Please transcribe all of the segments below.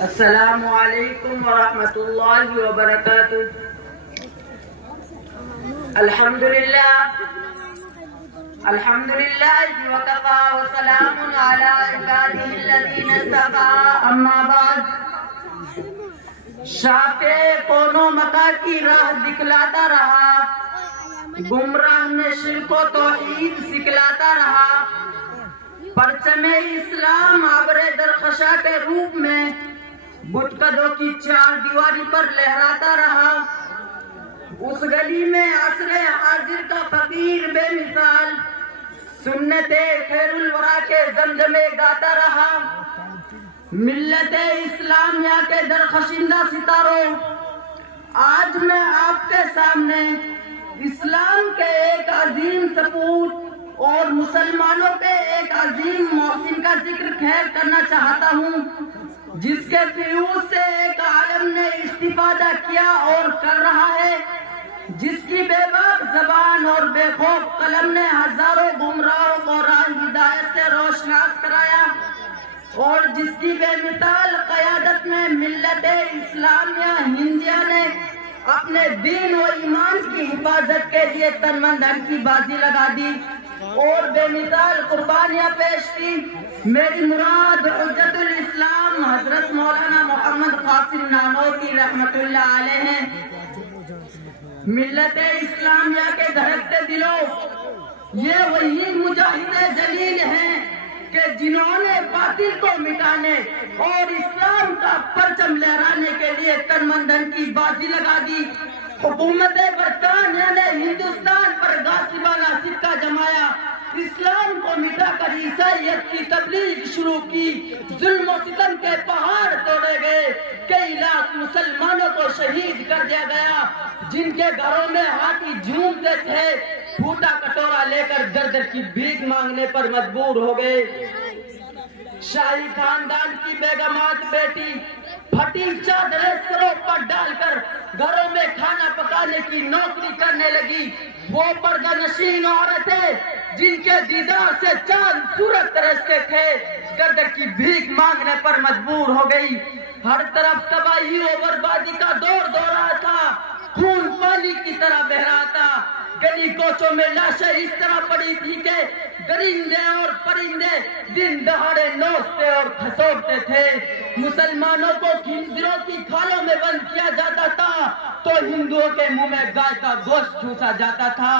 السلام علیکم ورحمۃ اللہ وبرکاتہ۔ الحمدللہ وکفى وسلام علی عبادہ الذین اصطفى، اما بعد۔ شاف کونوں مکہ کی راہ دکھلاتا رہا، گمراہ نے شرک و توحید سکھلاتا رہا، پرچم اسلام ابر درخشاں کے روپ میں بتکدوں کی چار دیواری پر لہراتا رہا۔ اس گلی میں عصر حاضر کا فقیر بے مثال سنت خیر الورا کے زمزمے گاتا رہا۔ ملت اسلامیہ کے درخشندہ ستاروں، آج میں آپ کے سامنے اسلام کے ایک عظیم سپوت اور مسلمانوں کے ایک عظیم محسن کا ذکر خیر کرنا چاہتا ہوں، جس کے فیوز سے ایک عالم نے استفادہ کیا اور کر رہا ہے، جس کی بے باک زبان اور بے خوف قلم نے ہزاروں گمراہوں کو راہ ہدایت سے روشناس کرایا، اور جس کی بے مثال قیادت میں ملت اسلامیہ ہندیہ نے اپنے دین و ایمان کی حفاظت کے لیے تن من دھن کی بازی لگا دی اور بے مثال قربانیاں پیش کی۔ میری مراد حجت الاسلام حضرت مولانا محمد قاسم نانوتوی رحمت اللہ علیہ ہیں۔ ملت اسلامیہ کے دھڑکتے دلوں، یہ وہی مجاہد جلیل ہیں کہ جنہوں نے باطل کو مٹانے اور اسلام کا پرچم لہرانے کے لیے تن من دھن کی بازی لگا دی۔ حکومت برطانیہ نے ہندوستان پر غاصبانہ سکہ جمایا، اسلام کو مٹا کر عیسائیت کی تبلیغ شروع کی، ظلم و ستم کے پہاڑ توڑے گئے، کئی لاکھ مسلمانوں کو شہید کر دیا گیا، جن کے گھروں میں ہاتھی جھومتے تھے پھوٹا کٹورا لے کر در در کی بھیک مانگنے پر مجبور ہو گئے۔ شاہی خاندان کی بیگمات بیٹی پھٹی چادریں سروں پر ڈال کر گھروں میں کھانا پکانے کی نوکری کرنے لگی۔ وہ پردہ نشین عورتیں جن کے دیدار سے چاند سورج ترستے تھے، در در کی بھیک مانگنے پر مجبور ہو گئی۔ ہر طرف تباہی و بربادی کا دور دورہ تھا، خون پانی کی طرح بہ رہا تھا۔ گلی کوچوں میں لاشیں اس طرح پڑی تھی کہ درندے اور پرندے دن دہاڑے نوچتے اور کھسوٹتے تھے۔ مسلمانوں کو خنزیروں کی کھالوں میں بند کیا جاتا تھا تو ہندوؤں کے منہ میں گائے کا گوشت چوسا جاتا تھا۔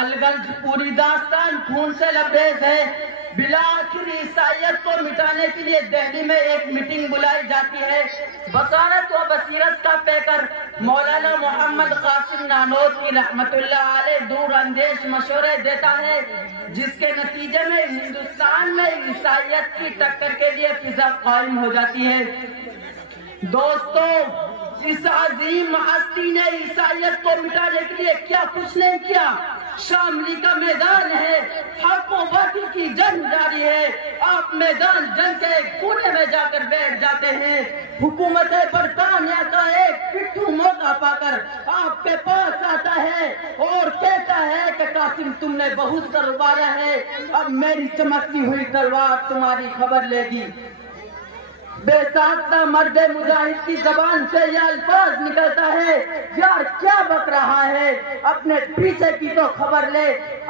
الغرض پوری داستان خون سے لبریز ہے۔ بالآخر عیسائیت کو مٹانے کے لیے دہلی میں ایک میٹنگ بلائی جاتی ہے۔ بصارت و بصیرت کا پیکر مولانا محمد قاسم نانوتوی رحمت اللہ علیہ دور اندیش مشورے دیتا ہے، جس کے نتیجے میں ہندوستان میں عیسائیت کی ٹکر کے لیے فضا قائم ہو جاتی ہے۔ دوستو، اس عظیم ہستی نے عیسائیت کو مٹانے کے لیے کیا کچھ نہیں کیا۔ شاملی کا میدان ہے، حق و باطل کی جنگ جاری ہے، آپ میدان جنگ کے کونے میں جا کر بیٹھ جاتے ہیں۔ حکومت برطانیہ کا ایک پٹھو موقع پا کر آپ کے پاس آتا ہے اور کہتا ہے کہ قاسم تم نے بہت تلوار ہے، اب میری چمکتی ہوئی تلوار تمہاری خبر لے گی۔ بے ساختہ مرد مجاہد کی زبان سے یہ الفاظ نکلتا ہے، یار کیا بک رہا ہے، اپنے پیچھے کی تو خبر لے۔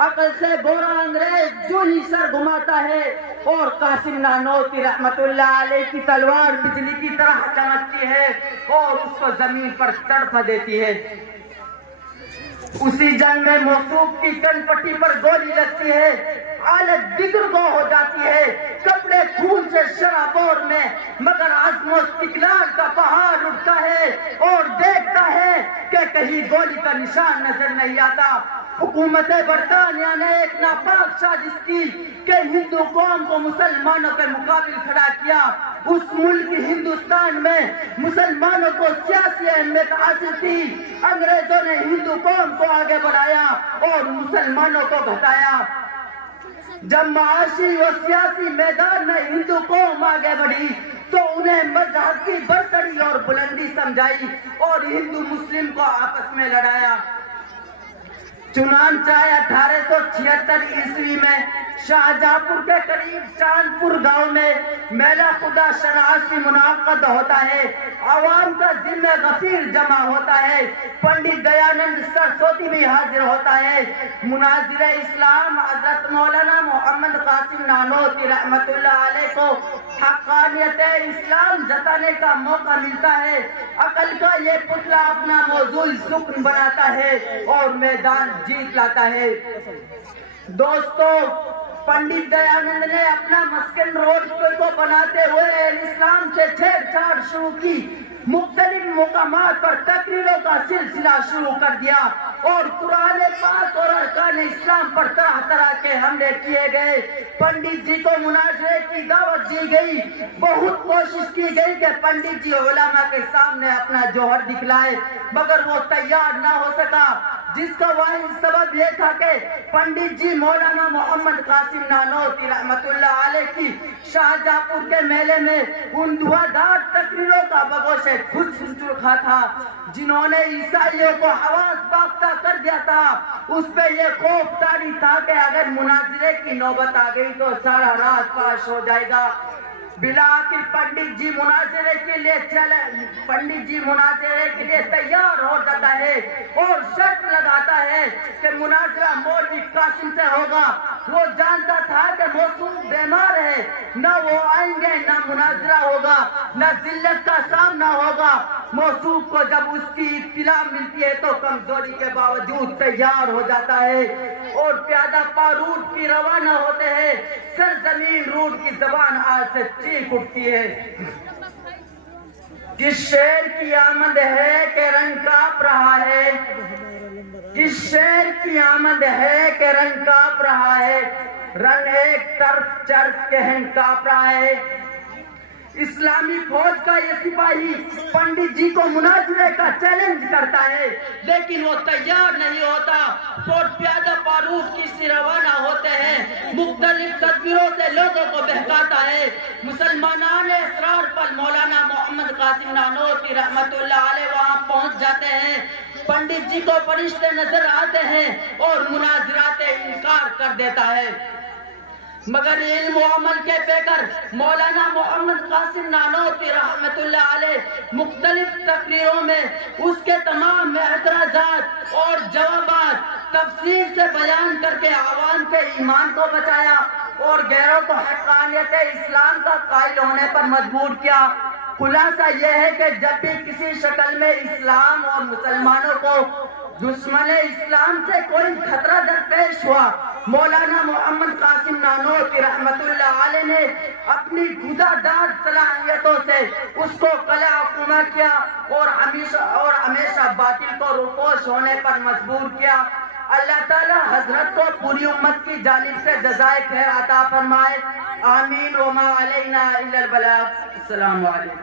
عقل سے گورا انگریز جو ہی سر گھماتا ہے اور قاسم نانوتوی رحمت اللہ علیہ کی تلوار بجلی کی طرح چمکتی ہے اور اس کو زمین پر تڑپا دیتی ہے۔ اسی جنگ میں موصوف کی کن پٹی پر گولی لگتی ہے، حالت دیگر کو ہو جاتی ہے، کپڑے خون سے شرابور میں، مگر عزم و استقلال کا پہاڑ اٹھتا ہے اور دیکھتا ہے کہ کہیں گولی کا نشان نظر نہیں آتا۔ حکومت برطانیہ نے ایک ناپاک سازش کی کہ ہندو قوم کو مسلمانوں کے مقابل کھڑا کیا۔ اس ملک ہندوستان میں مسلمانوں کو سیاسی اہمیت حاصل تھی، انگریزوں نے ہندو قوم کو آگے بڑھایا اور مسلمانوں کو گھٹایا۔ جب معاشی و سیاسی میدان میں ہندو قوم آگے بڑھی تو انہیں مذہب کی برتری اور بلندی سمجھائی اور ہندو مسلم کو آپس میں لڑایا۔ چنانچہ 1876 عیسوی میں شاہجہاں پور کے قریب چاندپور گاؤں میں میلہ خدا شناسی منعقد ہوتا ہے. عوام کا دل میں غفیر جمع ہوتا ہے. پنڈت دیانند سرسوتی بھی حاضر ہوتا ہے. مناظر اسلام حضرت مولانا محمد قاسم نانوتوی رحمت اللہ علیہ کو حقانیت اسلام جتانے کا موقع ملتا ہے. عقل کا یہ پتلا اپنا موضوع سکن بناتا ہے اور میدان جیت لاتا ہے. دوستو، پنڈت دیانند نے اپنا مسکن روڈ کو بناتے ہوئے اسلام سے چھیڑ چھاڑ شروع کی. مختلف مقامات پر تقریروں کا سلسلہ شروع کر دیا اور قرآن پاک اور ارکان اسلام پر طرح طرح کے حملے کیے گئے. پنڈت جی کو مناظرے کی دعوت دی گئی. بہت کوشش کی گئی کہ پنڈت جی علماء کے سامنے اپنا جوہر دکھلائے، مگر وہ تیار نہ ہو سکا، جس کا واحد سبب یہ تھا کہ پنڈت جی مولانا محمد قاسم نانوتوی رحمت اللہ علیہ کی شاہجہاں پور کے میلے میں ان دھواں تقریروں کا بگوش خود سن چکا تھا، جنہوں نے عیسائیوں کو حواس باختہ کر دیا تھا. اس پہ یہ خوف طاری تھا کہ اگر مناظرے کی نوبت آ گئی تو سارا راز فاش ہو جائے گا. بلاخر پنڈت جی مناظرے کے لیے تیار ہو جاتا ہے اور شرط لگاتا ہے کہ مناظرہ مولوی قاسم سے ہوگا. وہ جانتا تھا کہ موصوف بیمار ہے، نہ وہ آئیں گے، نہ مناظرہ ہوگا، نہ ذلت کا سامنا ہوگا. موصوف کو جب اس کی اطلاع ملتی ہے تو کمزوری کے باوجود تیار ہو جاتا ہے اور پیادہ پا روٹ کی روانہ ہوتے ہیں. سرزمین روٹ کی زبان آج سے چیخ اٹھتی ہے. کس شہر کی آمد ہے کہ رنگ کاپ رہا ہے، کس شہر کی آمد ہے کہ رنگ کاپ رہا ہے، رنگ ایک طرف چرخ کہن کاپ رہا ہے. اسلامی فوج کا یہ سپاہی پنڈت جی کو مناظرے کا چیلنج کرتا ہے، لیکن وہ تیار نہیں ہوتا. فوج پیادہ پاروٹ کی سے روانہ ہوتے ہیں، مختلف تدبیروں سے لوگوں کو بہکاتا ہے. مسلمانان اسرار پر مولانا محمد قاسم نانوتوی رحمت اللہ علیہ وہاں پہنچ جاتے ہیں. پنڈت جی کو فرشتے نظر آتے ہیں اور مناظرات انکار کر دیتا ہے، مگر علم و عمل کے پیکر مولانا محمد قاسم نانوتوی رحمت اللہ علیہ مختلف تقریروں میں اس کے تمام اعتراضات اور جوابات تفصیل سے بیان کر کے عوام کے ایمان کو بچایا اور غیروں کو حقانیت اسلام کا قائل ہونے پر مجبور کیا. خلاصہ یہ ہے کہ جب بھی کسی شکل میں اسلام اور مسلمانوں کو دشمن اسلام سے کوئی خطرہ درپیش ہوا، مولانا محمد قاسم نانوتوی رحمت اللہ علیہ نے اپنی خوددار صلاحیتوں سے اس کو قلع کما کیا اور ہمیشہ باطل کو روپوش ہونے پر مجبور کیا. اللہ تعالی حضرت کو پوری امت کی جانب سے جزائے خیر عطا فرمائے. آمین. وما علینا الا البلاغ. السلام علیکم.